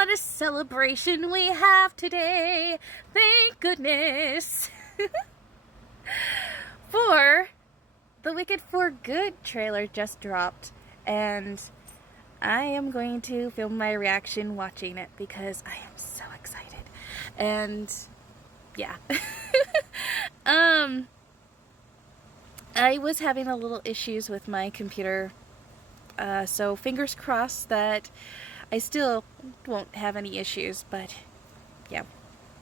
what a celebration we have today. Thank goodness. For the Wicked for Good trailer just dropped, and I am going to film my reaction watching it because I am so excited. And yeah. I was having a little issues with my computer, so fingers crossed that I still won't have any issues, but yeah,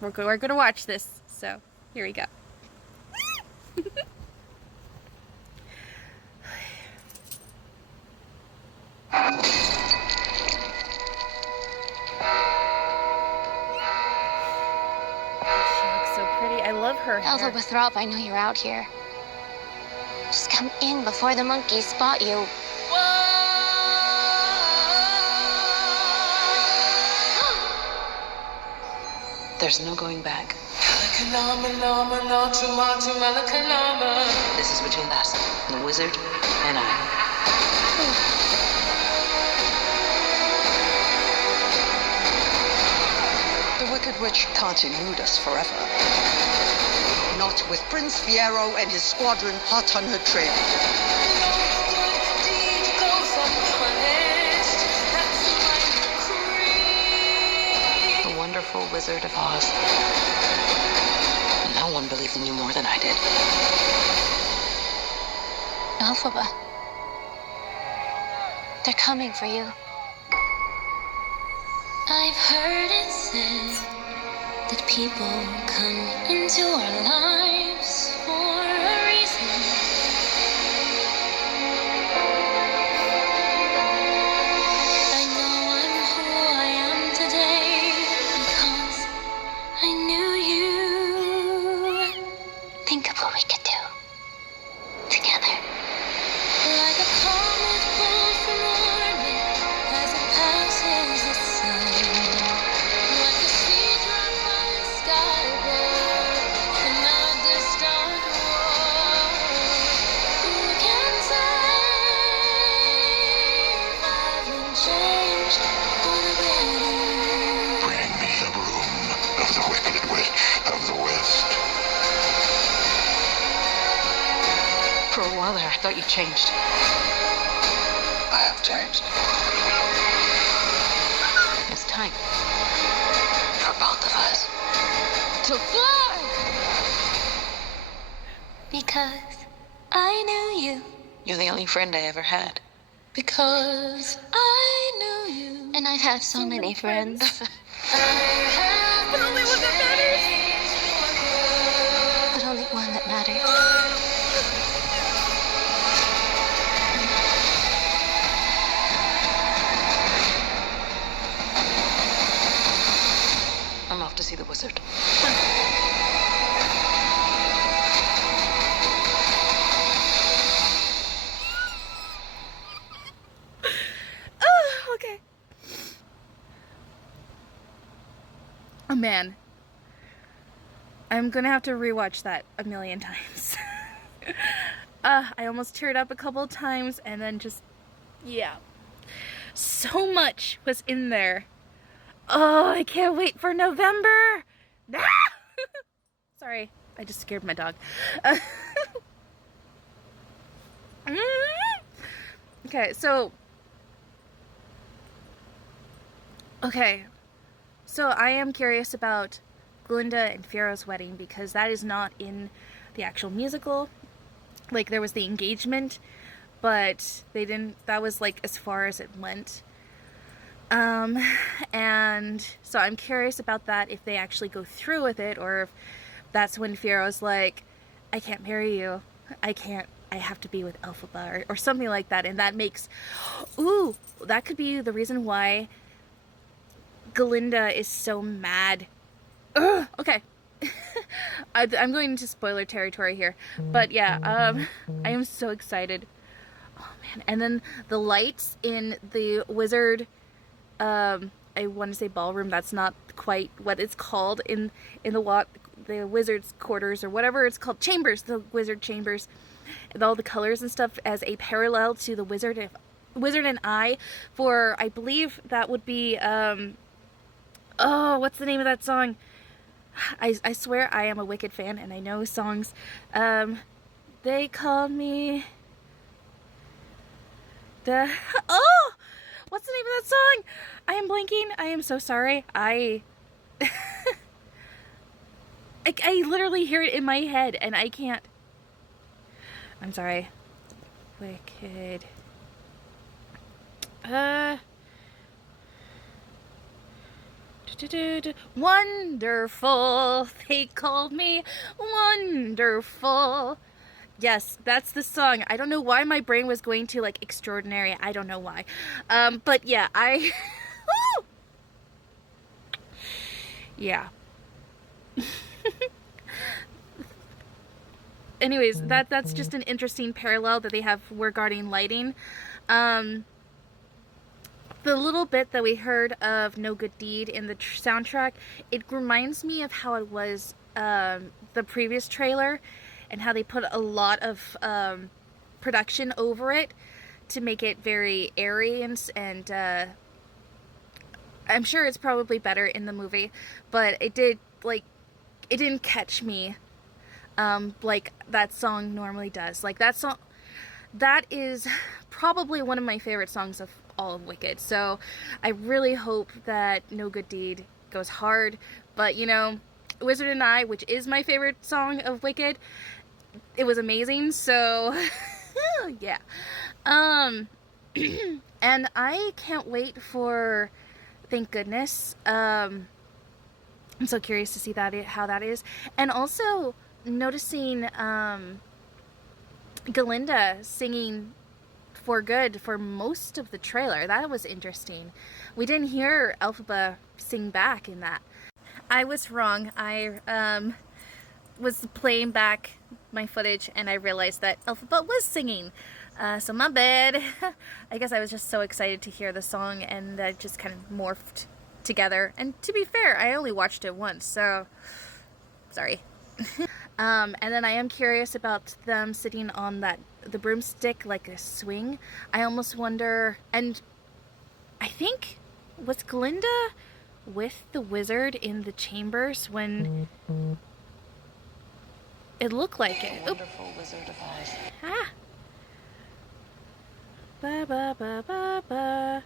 we're gonna watch this, so here we go. She looks so pretty. I love her hair. Elphaba Throp, I know you're out here. Just come in before the monkeys spot you. There's no going back. This is between us, the wizard, and I. The Wicked Witch can't elude us forever. Not with Prince Fiero and his squadron hot on her trail. The wonderful Wizard of Oz. No one believed in you more than I did. Elphaba. They're coming for you. I've heard it said that people come into our lives for a reason. I know I'm who I am today because I knew you. Think of what we could do together. Like a comet pulled from orbit as it passes the sun. Like a seed dropped by the skyward from a distant war. Who can say if I've been changed for the better? Bring me the broom of the Wicked Witch of the West. For a while there, I thought you changed. I have changed. It's time. For both of us. To fly! Because I knew you. You're the only friend I ever had. Because I knew you. And I've had so many friends. But only one that matters. But only one that matters. I'm off to see the wizard. Oh, okay. Oh man. I'm gonna have to rewatch that a million times. I almost teared up a couple of times and then just, yeah. So much was in there. Oh, I can't wait for November. Ah! Sorry, I just scared my dog. Okay, so I am curious about Glinda and Fiero's wedding because that is not in the actual musical. Like, there was the engagement, but they didn't, that was like as far as it went. And so I'm curious about that, if they actually go through with it, or if that's when Fiero's like, I can't marry you, I have to be with Elphaba, or something like that, and that makes, ooh, that could be the reason why Glinda is so mad. Ugh, okay. I'm going into spoiler territory here, but yeah, I am so excited. Oh man, and then the lights in the wizard, I want to say ballroom, that's not quite what it's called in the wizard's quarters, or whatever it's called, chambers, the wizard chambers, and all the colors and stuff as a parallel to the Wizard and I, for I believe that would be Oh, what's the name of that song? I swear I am a Wicked fan and I know songs. They called me the... Oh! What's the name of that song? I am blanking. I am so sorry. I literally hear it in my head and I can't. I'm sorry. Wicked. Wonderful. They called me wonderful. Yes, that's the song. I don't know why my brain was going to like extraordinary. I don't know why. But yeah, yeah. Anyways, that's just an interesting parallel that they have regarding lighting. The little bit that we heard of No Good Deed in the soundtrack, it reminds me of how it was the previous trailer and how they put a lot of production over it to make it very airy and I'm sure it's probably better in the movie, but it didn't catch me like that song normally does. Like that song, that is probably one of my favorite songs of all of Wicked. So I really hope that No Good Deed goes hard. But you know, Wizard and I, which is my favorite song of Wicked, it was amazing. So yeah. And I can't wait for Thank Goodness. I'm so curious to see how that is. And also noticing Galinda singing For Good for most of the trailer. That was interesting. We didn't hear Elphaba sing back in that. I was wrong. I was playing back my footage and I realized that Elphaba was singing. So my bad. I guess I was just so excited to hear the song and that just kind of morphed together. And to be fair, I only watched it once, so sorry. And then I am curious about them sitting on the broomstick like a swing. I almost wonder, and I think, was Glinda with the wizard in the chambers when it looked like it? Wonderful Wizard of Oz. Ah. Ba ba ba ba ba.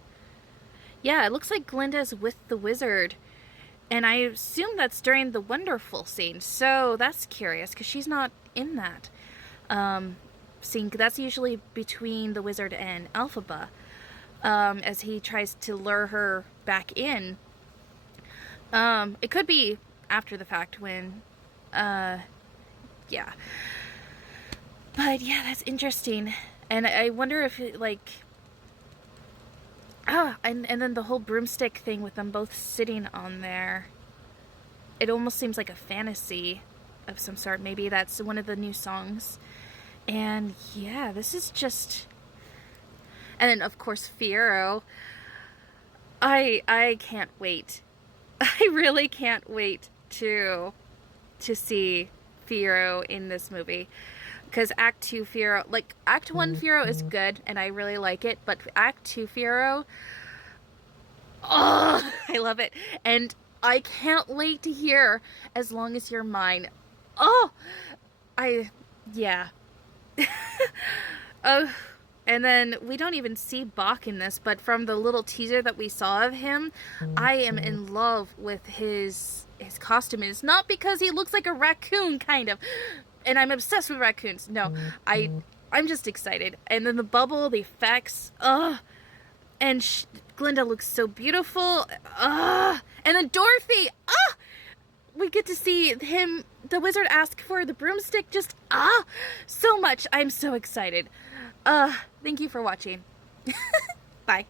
Yeah, it looks like Glinda's with the wizard. And I assume that's during the wonderful scene. So that's curious because she's not in that scene. That's usually between the wizard and Elphaba as he tries to lure her back in. It could be after the fact when, yeah. But yeah, that's interesting. And I wonder if it, like, and then the whole broomstick thing with them both sitting on there. It almost seems like a fantasy of some sort. Maybe that's one of the new songs. And yeah, this is just... And then, of course, Fiyero. I can't wait. I really can't wait to see Fiyero in this movie. Because Act 2 Fiyero, like, Act 1 Fiyero is good, and I really like it, but Act 2 Fiyero, oh, I love it. And I can't wait to hear As Long As You're Mine. Oh, yeah. Oh, and then we don't even see Bach in this, but from the little teaser that we saw of him, I am in love with his costume. It's not because he looks like a raccoon, kind of. And I'm obsessed with raccoons. No, I'm just excited. And then the bubble, the effects, and Glinda looks so beautiful, and then Dorothy, we get to see him, the wizard, ask for the broomstick, just, so much. I'm so excited. Thank you for watching. Bye.